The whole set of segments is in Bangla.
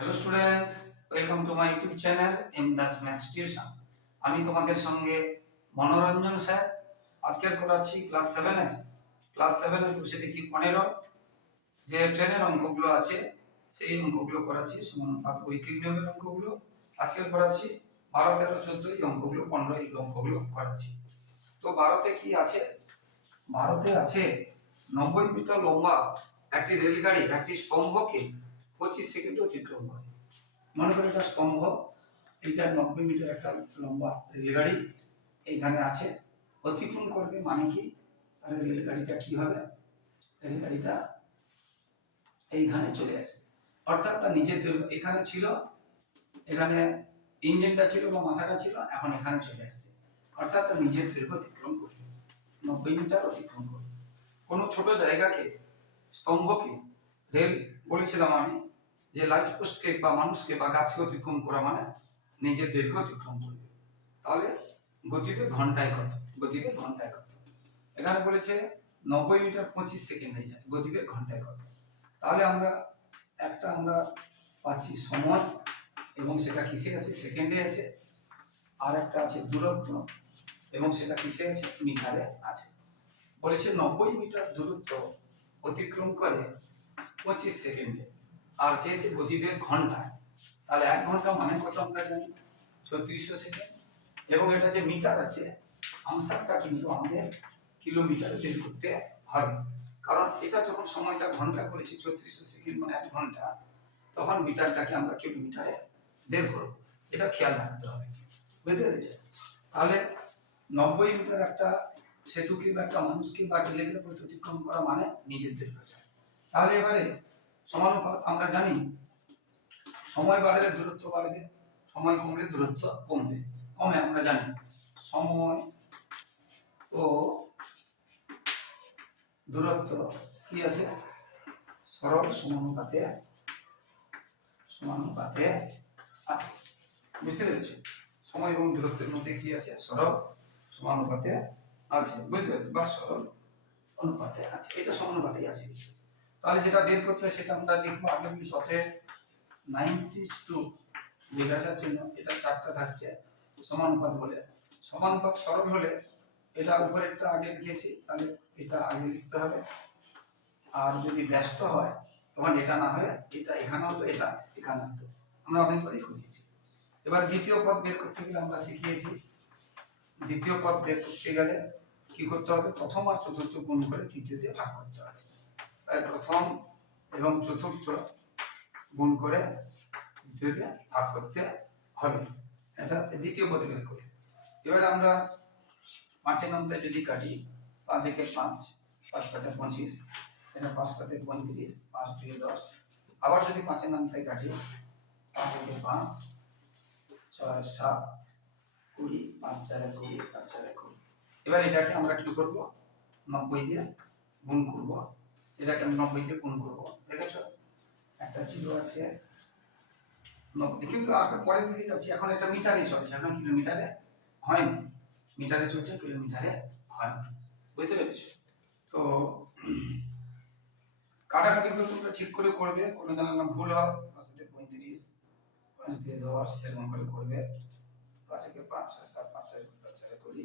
Hello students welcome to my YouTube channel in Das maths tuition আমি তোমাদের সঙ্গে মনোরঞ্জন স্যার। আজকের করাচ্ছি ক্লাস সেভেনের ক্লাস সেভেনের বসে দেখি পনেরো। যে ট্রেনের অঙ্কগুলো আছে, সেই অঙ্কগুলো করাচ্ছি সমানুপাত ঐকিক নিয়মের অঙ্কগুলো। আজকের করাচ্ছি বারো, তেরো চোদ্দ এই অঙ্কগুলো, পনেরো এই অঙ্কগুলো করাচ্ছি তো ভারতে কি আছে? ভারতে আছে নব্বই মিটার লম্বা একটি রেলগাড়ি, একটি স্তম্ভকে পঁচিশ সেকেন্ডে অতিক্রম করে মনে করো এটা স্তম্ভ, এটা নব্বই মিটার একটা লম্বা রেলগাড়ি এইখানে আছে। অতিক্রম করবে মানে কি? তাহলে রেলগাড়িটা কি হবে? রেলগাড়িটা এইখানে চলে আসে। অর্থাৎ তার নিজের এখানে ছিল, এখানে ইঞ্জিনটা ছিল বা মাথাটা ছিল, এখন এখানে চলে আসছে। অর্থাৎ তার নিজের দৈর্ঘ্য অতিক্রম করবে, নব্বই মিটার অতিক্রম করবে। কোনো ছোট জায়গাকে, স্তম্ভকে, রেল বলেছিলাম আমি যে লাইট পোস্টকে বা মানুষকে বা গাছকে অতিক্রম করা মানে নিজের দৈর্ঘ্য অতিক্রম করবে। তাহলে গতিবেগ ঘন্টায় কত? গতিবেগ ঘন্টায় কত? এখানে বলেছে নব্বই মিটার পঁচিশ সেকেন্ড যায়। গতিবেগ ঘন্টায় কত? তাহলে আমরা একটা আমরা পাচ্ছি সময় এবং সেটা কিসে আছে? সেকেন্ডে আছে। আর একটা আছে দূরত্ব এবং সেটা কিসে আছে? মিটারে আছে। বলেছে নব্বই মিটার দূরত্ব অতিক্রম করে পঁচিশ সেকেন্ডে আর চেয়েছে গতিবেগ ঘন্টায় তাহলে এক ঘণ্টা মানে কত আমরা জানি? ছত্রিশশো সেকেন্ড। এবং এটা যে মিটার আছে, আনসারটা কিন্তু আমাদের কিলোমিটারে বের করতে হবে কারণ এটা যখন সময়টা ঘণ্টা করেছি, ছত্রিশশো সেকেন্ড মানে এক ঘণ্টা, তখন মিটারটাকে আমরা কিলোমিটারে বের করব। এটা খেয়াল রাখতে হবে। বুঝতে পেরেছে তাহলে নব্বই মিটার একটা সেতুকে বা একটা মানুষকে বা উপর অতিক্রম করা মানে নিজের দৈর্ঘ্য তাহলে এবারে সমানুপাত আমরা জানি সময় বাড়লে দূরত্ব বাড়বে, সময় কমলে দূরত্ব কমবে। কমে, আমরা জানি। সময় ও দূরত্ব কি আছে? সরল সমানুপাতে সমানুপাতে আছে। বুঝতে পেরেছ? সময় এবং দূরত্বের মধ্যে কি আছে? সরল সমানুপাতে আছে। বুঝতে পেরেছ? বা সরল অনুপাতে আছে। এটা সমানুপাতেই আছে। তাহলে যেটা বের করতে হয় সেটা আমরা লিখব আগে বলি সতে নাইনটি টু জিজ্ঞাসা চিহ্ন, এটা চারটা থাকছে, সমানুপাত বলে। সমানুপাত সরল হলে এটা উপরেরটা আগে লিখেছি, তাহলে এটা আগে লিখতে হবে। আর যদি ব্যস্ত হয়, তখন এটা না হয় এটা এখানে হতো এটা এখানে হতো আমরা অনেকবারই করিয়েছি এবার দ্বিতীয় পদ বের করতে গেলে আমরা শিখিয়েছি, দ্বিতীয় পদ বের করতে গেলে কি করতে হবে? প্রথম আর চতুর্থ গুণ করে তৃতীয় দিয়ে ভাগ করতে তাই প্রথম এবং চতুর্থ গুণ করে দিয়ে ভাগ করতে হবে। এটা দ্বিতীয় পদ বের করি। এবার আমরা পাঁচের নামতে যদি কাটি পাঁচ একে পাঁচ পাঁচ পাঁচে পঁচিশ, এটা পাঁচ সাথে পঁয়ত্রিশ, পাঁচ দুই দশ। আবার যদি পাঁচের নামতে কাটি পাঁচ একে পাঁচ, ছয়, সাত, কুড়ি, পাঁচ চারে কুড়ি, পাঁচ চারে কুড়ি। এবার এটাকে আমরা কি করব? নব্বই দিয়ে গুণ করব। এটাকে আমি নব্বই দিয়ে গুণ করব। দেখেছ? একটা জিরো আছে। নব্বই। কিন্তু আর পরের দিকে যাচ্ছি। এখন এটা মিটারে চলছে। এখন কিলোমিটারে হয়নি। মিটারে চলছে, কিলোমিটারে হয় বুঝতে পেরেছ? তো কাটাকাটিগুলো তোমরা ঠিক করে করবে। কোনো যেন না ভুল হয় পাঁচ সাথে পঁয়ত্রিশ, পাঁচ দিয়ে দশ, এরকম করে করবে। পাঁচ থেকে পাঁচ, ছয়, সাত, পাঁচ ছয় করি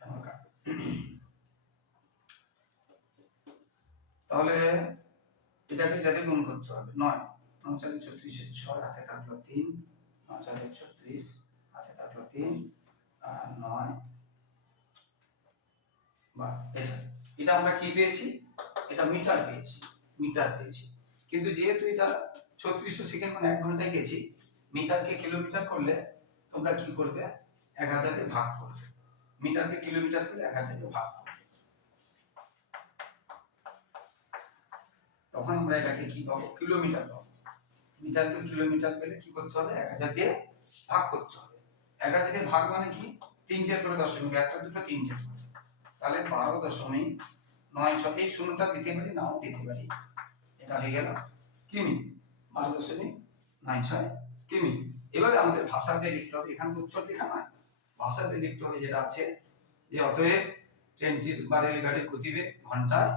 এমন কাটবে তাহলে এটাকে যাতে গুণ করতে হবে, নয় নয় চারে ছত্রিশের ছয়, হাতে থাকল তিন, নয় চারে ছত্রিশ, হাতে থাকল তিন নয় বা এটা। এটা আমরা কি পেয়েছি? এটা মিটার পেয়েছি মিটার পেয়েছি। কিন্তু যেহেতু এটা ছত্রিশশো সেকেন্ড মানে এক ঘন্টায় গেছি, মিটারকে কিলোমিটার করলে তোমরা কি করবে? এক হাজারে ভাগ করবে। মিটারকে কিলোমিটার করলে এক হাজারে ভাগ করবে। তখন আমরা এটাকে কি পাবো? কিলোমিটার পাবো। মিটারকে কিলোমিটার পেলে কি করতে হবে? এক হাজার দিয়ে ভাগ করতে হবে। এক হাজার দিয়ে ভাগ মানে কি? তিনটের করে দশমিক। একটা, দুটো, তিনটে। তাহলে বারো দশমিক নয় ছয়। এই শূন্যটা দিতে পারি, নাও দিতে পারি। এটা হয়ে গেল কিমি। বারো দশমিক নয় ছয় কিমি। এবারে আমাদের ভাষাতে লিখতে হবে। এখানে উত্তর লেখা নয়। ভাষাতে লিখতে হবে যেটা আছে যে অতএব ট্রেনটির বা রেলগাড়ির গতিবেগ ঘন্টায়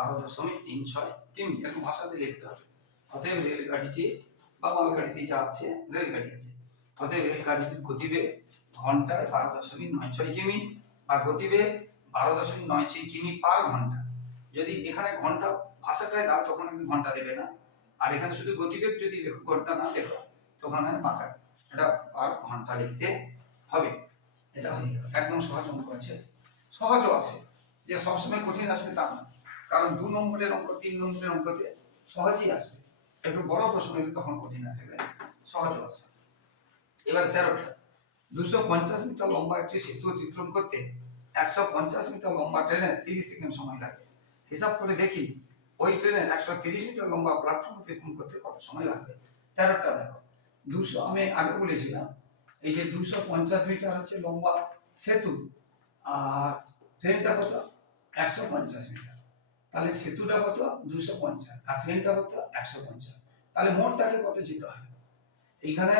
বারো দশমিক তিন ছয় কিমি এরকম ভাষাতে লিখতে হবে। অতএব রেলগাড়িটি বা মালগাড়িতে যা আছে, রেলগাড়ি আছে। অতএব রেলগাড়িটির গতিবেগ ঘন্টায় বারো দশমিক নয় ছয় কিমি বা গতিবেগ বারো দশমিক নয় ছয় কিমি পার ঘণ্টা। যদি এখানে ঘণ্টা ভাষাটায় দাও, তখন আমি ঘণ্টা দেবে না। আর এখানে শুধু গতিবেগ যদি ঘণ্টা না লেখো, তখন আমি পাকা। এটা পার ঘণ্টা লিখতে হবে। এটা হয়ে গেল। একদম সহজ অঙ্ক আছে। সহজও আছে। যে সবসময় কঠিন আসবে তা না কারণ দু নম্বরের অঙ্ক, তিন নম্বরের অঙ্কতে সহজেই আসবে। একটু বড় প্রশ্ন তখন কঠিন আসবে সহজও আসে এবার তেরোটা। দুশো পঞ্চাশ মিটার লম্বা একটি সেতু অতিক্রম করতে একশো পঞ্চাশ মিটার লম্বা ট্রেনের তিরিশ সেকেন্ড সময় লাগে। হিসাব করে দেখি, ওই ট্রেনের একশো তিরিশ মিটার লম্বা প্ল্যাটফর্ম অতিক্রম করতে কত সময় লাগবে? তেরোটা দেখো। দুশো, আমি আগে বলেছিলাম, এই যে দুশো পঞ্চাশ মিটার হচ্ছে লম্বা সেতু, আর ট্রেনটা কত? একশো পঞ্চাশ মিটার। তাহলে সেতুটা কত দুশো পঞ্চাশ, আর ট্রেনটা কত একশো পঞ্চাশ। তাহলে মোট তাকে কত যেতে হবে? এইখানে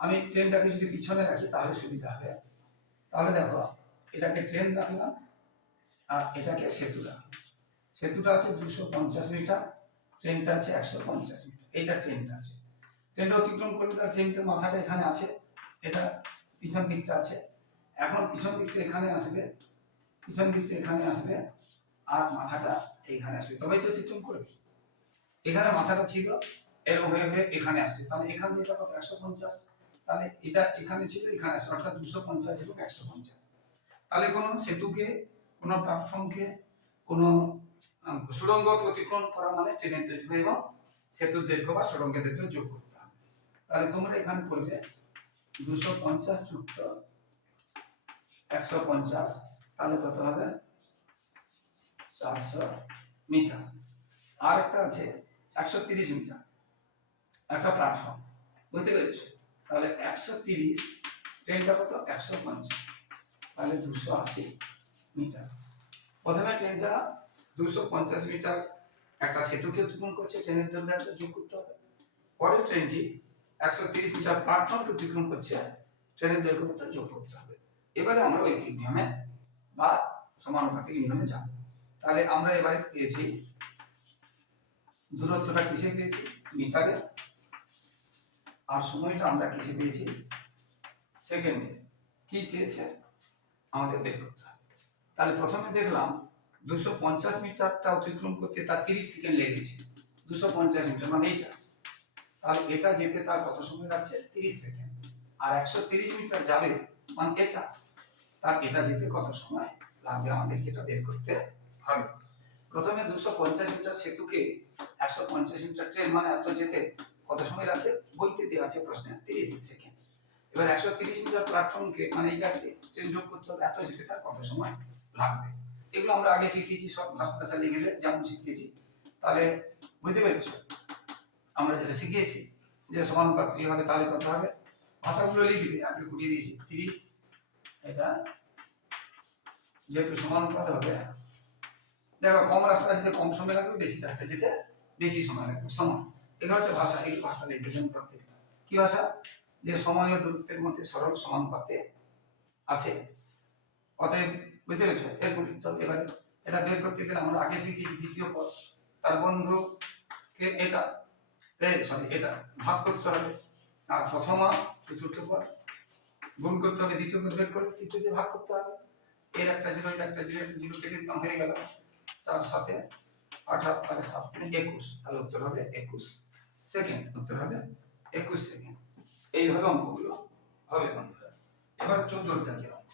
আমি ট্রেনটাকে যদি পিছনে রাখি তাহলে সুবিধা হবে। তাহলে দেখো, এটাকে ট্রেন রাখলাম, আর এটাকে সেতু রাখলাম। সেতুটা আছে দুশো পঞ্চাশ মিটার, ট্রেনটা আছে একশো পঞ্চাশ মিটার। এইটা ট্রেনটা আছে। ট্রেনটা অতিক্রম করবে তার ট্রেনটা মাথাটা এখানে আছে, এটা পিছন দিকটা আছে। এখন পিছন দিকটা এখানে আসবে, পিছন দিকটা এখানে আসবে, আর মাথাটা এইখানে আসবে। তবেই তো অতিক্রম করবে এখানে মাথাটা ছিল এরকম হয়ে হয়ে এখানে আসছে। তাহলে এখান থেকে কত? একশো পঞ্চাশ। তাহলে এটা এখানে ছিল এখানে আসছে। অর্থাৎ দুশো পঞ্চাশ এবং একশো পঞ্চাশ। তাহলে কোনো সেতুকে কোনো প্ল্যাটফর্মকে কোনো আহ, সুড়ঙ্গকে অতিক্রম করা মানে ট্রেনের দৈর্ঘ্য এবং সেতুর দৈর্ঘ্য বা সুড়ঙ্গের দৈর্ঘ্য যোগ করতে হবে। তাহলে তোমরা এখানে করবে দুশো পঞ্চাশ যুক্ত একশো পঞ্চাশ। তাহলে কত হবে? চারশো মিটার। আর একটা আছে একশো তিরিশ মিটার। একটা প্ল্যাটফর্ম বুঝতে পেরেছ? তাহলে একশো তিরিশ ট্রেনটা কত? একশো পঞ্চাশ। তাহলে দুশো আশি মিটার। প্রথমে ট্রেনটা দুশো পঞ্চাশ মিটার একটা সেতুকে অতিক্রম করছে। ট্রেনের দৈর্ঘ্য একটা যোগ করতে হবে। পরের ট্রেনটি একশো তিরিশ মিটার প্ল্যাটফর্মকে অতিক্রম করছে। ট্রেনের দৈর্ঘ্য যোগ করতে হবে। এবারে আমরা ঐকিক নিয়মে বা সমানুপাতিক নিয়মে যাব। তাহলে আমরা এবারে পেয়েছি। দূরত্বটা কিসে পেয়েছি? মিটারে। আর সময়টা আমরা কিসে পেয়েছি? সেকেন্ডে। কি চেয়েছে? আমাদের বের করতে তাহলে প্রথমে দেখলাম দুশো পঞ্চাশ মিটারটা অতিক্রম করতে তার তিরিশ সেকেন্ড লেগেছে। দুশো পঞ্চাশ মিটার মানে এইটা। তাহলে এটা যেতে তার কত সময় লাগছে? তিরিশ সেকেন্ড। আর একশো তিরিশ মিটার যাবে মানে এটা। তার এটা যেতে কত সময় লাগবে? আমাদেরকে এটা বের করতে হবে প্রথমে দুশো পঞ্চাশ মিটার সেতুকে একশো পঞ্চাশ মিটার ট্রেন মানে এত যেতে কত সময় লাগছে? বইতে দেওয়া আছে প্রশ্নে, তিরিশ সেকেন্ড। এবার একশো তিরিশ মিটার প্ল্যাটফর্মকে মানে এইটাকে ট্রেন যোগ করতে হবে, এত যেতে তার কত সময় লাগবে? এগুলো আমরা আগে শিখিয়েছি, সব ভাষা টাষা লিখে যেমন শিখিয়েছি। তাহলে বুঝতে পেরেছ? আমরা যেটা শিখিয়েছি, যে সমানুপাত্রী হবে, তাহলে কত হবে? ভাষাগুলো লিখবে, আগে ঘুরিয়ে দিয়েছি, তিরিশ, এটা যেহেতু সমানুপাত হবে দেখো, কম রাস্তা যেতে কম সময় লাগবে, বেশি রাস্তা যেতে, বেশি সময় লাগবে, সমান। এগুলো হচ্ছে ভাষা, এই ভাষা যেমন প্রত্যেকটা কি ভাষা? যে সময় ও দূরত্বের মধ্যে সরল সমানুপাতে আছে। অতএব, বুঝতে পেরেছ? লিখতে এবারে এটা বের করতে গেলে আমরা আগে শিখেছি দ্বিতীয় পদ তার বন্ধুকে এটা। সরি এটা। ভাগ করতে হবে। আর প্রথম চতুর্থ পদ গুণ করতে হবে, দ্বিতীয় পদ বের করে, তৃতীয়তে ভাগ করতে হবে। এর একটা জিরো, এর একটা জিরো একটা জিরো কেটে দিলাম, হয়ে গেল। চার সাথে আঠাশ তাহলে সাত তিনে একুশ। তাহলে উত্তর হবে একুশ। সেকেন্ড উত্তর হবে একুশ সেকেন্ড এইভাবে অঙ্কগুলো হবে বন্ধুরা। এবার চোদ্দোর অঙ্ক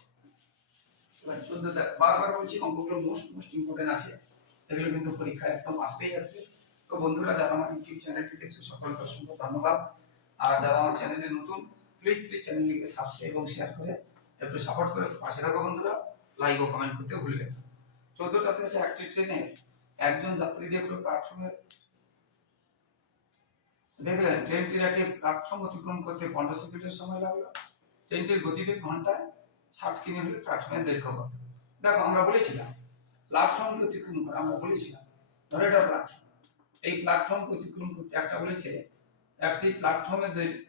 এবার চোদ্দ বারবার বলছি, অঙ্কগুলো মোস্ট মোস্ট ইম্পর্টেন্ট আছে। এগুলো কিন্তু পরীক্ষায় একদম আসবেই আসবে। তো বন্ধুরা, যারা আমার ইউটিউব চ্যানেলটি দেখছ, সকলকে অসংখ্য ধন্যবাদ। আর যারা আমার চ্যানেলে নতুন প্লিজ প্লিজ চ্যানেলটিকে সাবস্ক্রাইব এবং শেয়ার করে একটু সাপোর্ট করে পাশে থাকো বন্ধুরা। লাইক ও কমেন্ট করতে ভুলবেন না। চোদ্দটাতে আছে একটি ট্রেনে একজন যাত্রী দিয়ে পুরো প্ল্যাটফর্মে দেখলেন ট্রেনটির একটি প্ল্যাটফর্ম অতিক্রম করতে পনেরোশো ফিটের সময় লাগল। ট্রেনটির গতিবেগ ঘন্টায় ষাট কিমি হলে প্ল্যাটফর্মের দৈর্ঘ্য কত দেখো, আমরা বলেছিলাম প্ল্যাটফর্মকে অতিক্রম করা, আমরা বলেছিলাম, ধরো এটা প্ল্যাটফর্ম এই প্ল্যাটফর্মকে অতিক্রম করতে একটা বলেছে, একটি প্ল্যাটফর্মের দৈর্ঘ্য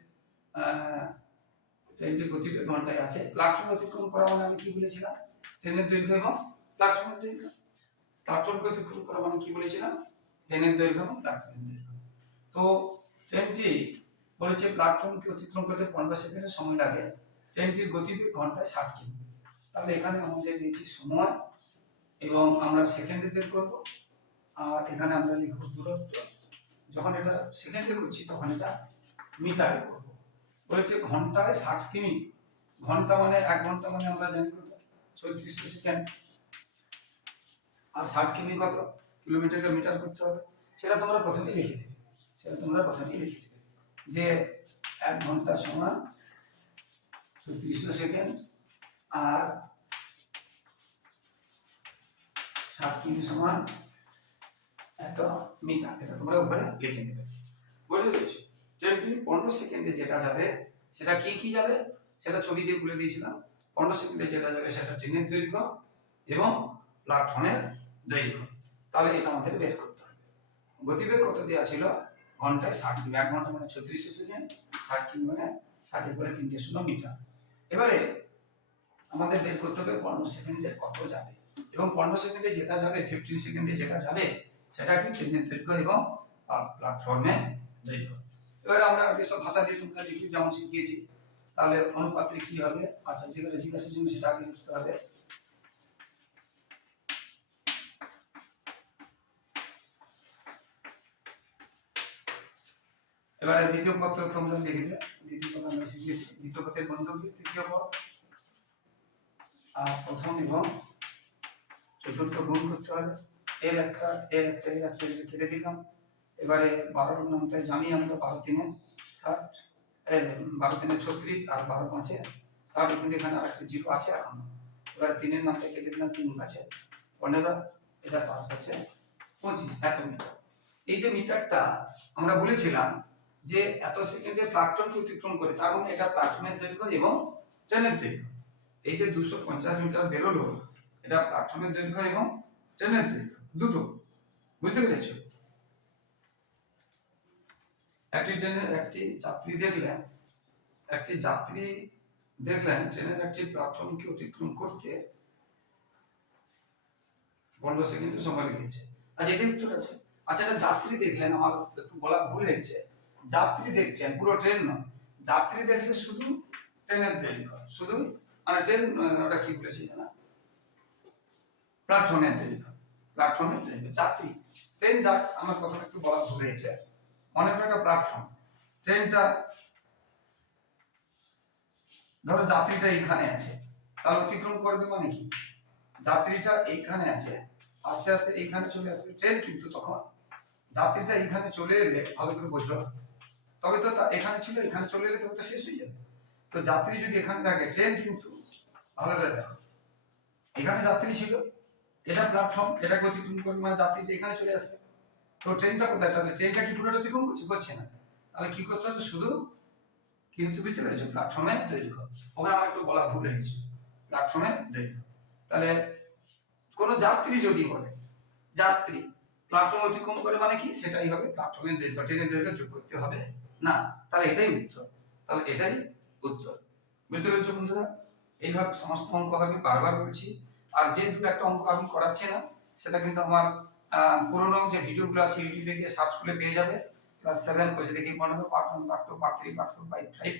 ট্রেনটির গতিবেগ ঘন্টায় আছে। প্ল্যাটফর্ম অতিক্রম করা মানে আমি কি বলেছিলাম? ট্রেনের দৈর্ঘ্য এবং প্ল্যাটফর্মের দৈর্ঘ্য। প্ল্যাটফর্মকে অতিক্রম করা মানে কি বলেছিলাম ট্রেনের দৈর্ঘ্য এবং প্ল্যাটফর্মের দৈর্ঘ্য। তো ট্রেনটি বলেছে প্ল্যাটফর্মকে অতিক্রম করতে পনেরো সেকেন্ডের সময় লাগে। ট্রেনটির গতিবেগ ঘন্টায় ষাট কিমি। তাহলে এখানে আমাদের দিয়েছি সময় এবং আমরা সেকেন্ডে বের করব। আর এখানে আমরা লিখব দূরত্ব। যখন এটা সেকেন্ডে করছি, তখন এটা মিটারে করব। বলেছে ঘন্টায় ষাট কিমি। ঘণ্টা মানে এক ঘণ্টা মানে আমরা জানি কত চৌত্রিশশো সেকেন্ড। আর ষাট কিমি কত কিলোমিটারকে মিটার করতে হবে? সেটা তোমরা প্রথমেই লিখে দেবে। সেটা তোমরা প্রথমেই লিখে দেবে যে এক ঘণ্টা সমান চৌত্রিশশো সেকেন্ড আর ষাট কিমি সমান এত মিটার এটা তোমরা উপরে লিখে নেবে। বুঝতে পেরেছ? ট্রেনটি পনেরো সেকেন্ডে যেটা যাবে, সেটা কি কি যাবে? সেটা ছবি দিয়ে বলে দিয়েছিলাম। পনেরো সেকেন্ডে যেটা যাবে, সেটা ট্রেনের দৈর্ঘ্য এবং প্ল্যাটফর্মের দৈর্ঘ্য। তাহলে এটা আমাদের বের করতে হবে। গতিবেগ কত দেওয়া ছিল? ঘন্টায় ষাট কিমি। এক ঘণ্টা মানে ছত্রিশশো সেকেন্ড, ষাট কিমি মানে ষাটের পরে তিনটে শূন্য মিটার। এবারে আমাদের বের করতে হবে পনেরো সেকেন্ডে কত যাবে। এবং পনেরো সেকেন্ডে যেটা যাবে ফিফটিন সেকেন্ডে যেটা যাবে, সেটা কি? ট্রেনের দৈর্ঘ্য এবং প্ল্যাটফর্মের দৈর্ঘ্য। এবারে আমরা সব ভাষা দিয়ে তোমরা লিখি যেমন শিখিয়েছি, তাহলে অনুপাত্রে কি হবে? আচ্ছা যেটা জিজ্ঞাসার জন্য সেটা আগে লিখতে হবে। এবারে দ্বিতীয় পত্র তোমরা লিখবে দ্বিতীয় পদ আমরা শিখিয়েছি দ্বিতীয় পথের বন্ধু তৃতীয় পদ। আর প্রথম এবং চতুর্থ গুণ করতে হবে। এর একটা এর একটা এর একটা কেটে দিলাম। এবারে বারোর নামতে জানি আমরা, বারো তিনে ষাট বারো তিনে ছত্রিশ আর বারো পাঁচে ষাট। কিন্তু এখানে আর একটা জিরো আছে এখন। এবারে তিনের নামতে কেটে দিলাম, তিন পাঁচে পনেরো, এটা পাঁচ পাঁচে পঁচিশ। এত মিটার। এই যে মিটারটা আমরা বলেছিলাম যে এত সেকেন্ডে প্ল্যাটফর্ম অতিক্রম করে, তার মানে এটা প্ল্যাটফর্মের দৈর্ঘ্য এবং ট্রেনের দৈর্ঘ্য। এই যে দুশো পঞ্চাশ মিটার বেরোলো এটা প্লাটফর্মের দৈর্ঘ্য এবং ট্রেনের দৈর্ঘ্য, দুটো। বুঝতে পেরেছ? একটি ট্রেনের একটি যাত্রী দেখলেন, একটি যাত্রী দেখলেন, ট্রেনের একটি প্ল্যাটফর্মকে অতিক্রম করতে পনেরো সেকেন্ড সময় লেগেছে। আচ্ছা এটাই উত্তর আছে। আচ্ছা এটা যাত্রী দেখলেন, আমার একটু বলা ভুল হয়েছে। যাত্রী দেখছেন, পুরো ট্রেন নয়। যাত্রী দেখলে শুধু ট্রেনের দৈর্ঘ্য শুধু মানে ট্রেন ওটা কি বলেছি জানা প্ল্যাটফর্মের দৈর্ঘ্য প্ল্যাটফর্মের দৈর্ঘ্য যাত্রী ট্রেন যা, আমার প্রথমে একটু বলা ভুল হয়েছে। করো একটা প্ল্যাটফর্ম ট্রেনটা ধরো যাত্রীটা এইখানে আছে, তাহলে অতিক্রম করবে মানে কি? যাত্রীটা এইখানে আছে, আস্তে আস্তে এইখানে চলে আসবে ট্রেন কিন্তু তখন। যাত্রীটা এইখানে চলে এলে, ভালো করে বোঝো তবে তো এখানে ছিল, এখানে চলে এলে তবে তো শেষ হয়ে যাবে। তো যাত্রী যদি এখানে থাকে ট্রেন কিন্তু ভালো করে এখানে যাত্রী ছিল, এটা প্ল্যাটফর্ম এটা অতিক্রম করবে মানে যাত্রীটা এখানে চলে আসবে তো ট্রেনটা কোথায়? তাহলে ট্রেনটা কি পুরোটা অতিক্রম করছে? করছে না। তাহলে কি করতে হবে? শুধু কি হচ্ছে বুঝতে পেরেছ? প্ল্যাটফর্মে দৈর্ঘ্য ওখানে আমার একটু বলা ভুল হয়ে গেছে। প্ল্যাটফর্মের দৈর্ঘ্য তাহলে কোনো যাত্রী যদি বলে, যাত্রী প্ল্যাটফর্ম অতিক্রম করে মানে কি? সেটাই হবে প্ল্যাটফর্মের দৈর্ঘ্য ট্রেনের দৈর্ঘ্য যোগ করতে হবে। না, তাহলে এটাই উত্তর। তাহলে এটাই উত্তর। বুঝতে পেরেছ বন্ধুরা? এইভাবে সমস্ত অঙ্ক হবে বারবার বলছি। আর যে দু একটা অঙ্ক আমি করাচ্ছি না, সেটা কিন্তু আমার পুরোনো যে ভিডিওগুলো আছে ইউটিউবে গিয়ে সার্চ করে পেয়ে যাবে। ক্লাস সেভেন কোচে দেখি পনেরো part one part two part three part four part five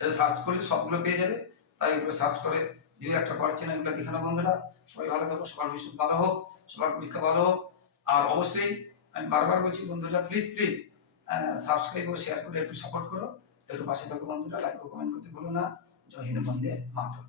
এটা সার্চ করলে সবগুলো পেয়ে যাবে। তাই এগুলো সার্চ করে যদি একটা করাচ্ছি না, এগুলো দেখে নাও বন্ধুরা। সবাই ভালো থাকো, সবার ভবিষ্যৎ ভালো হোক, সবার পরীক্ষা ভালো হোক। আর অবশ্যই আমি বারবার বলছি বন্ধুরা প্লিজ প্লিজ সাবস্ক্রাইব ও শেয়ার করে একটু সাপোর্ট করো। একটু পাশে থাকো বন্ধুরা লাইক ও কমেন্ট করতে বলো না। জয় হিন্দ বন্ধে মাতরম।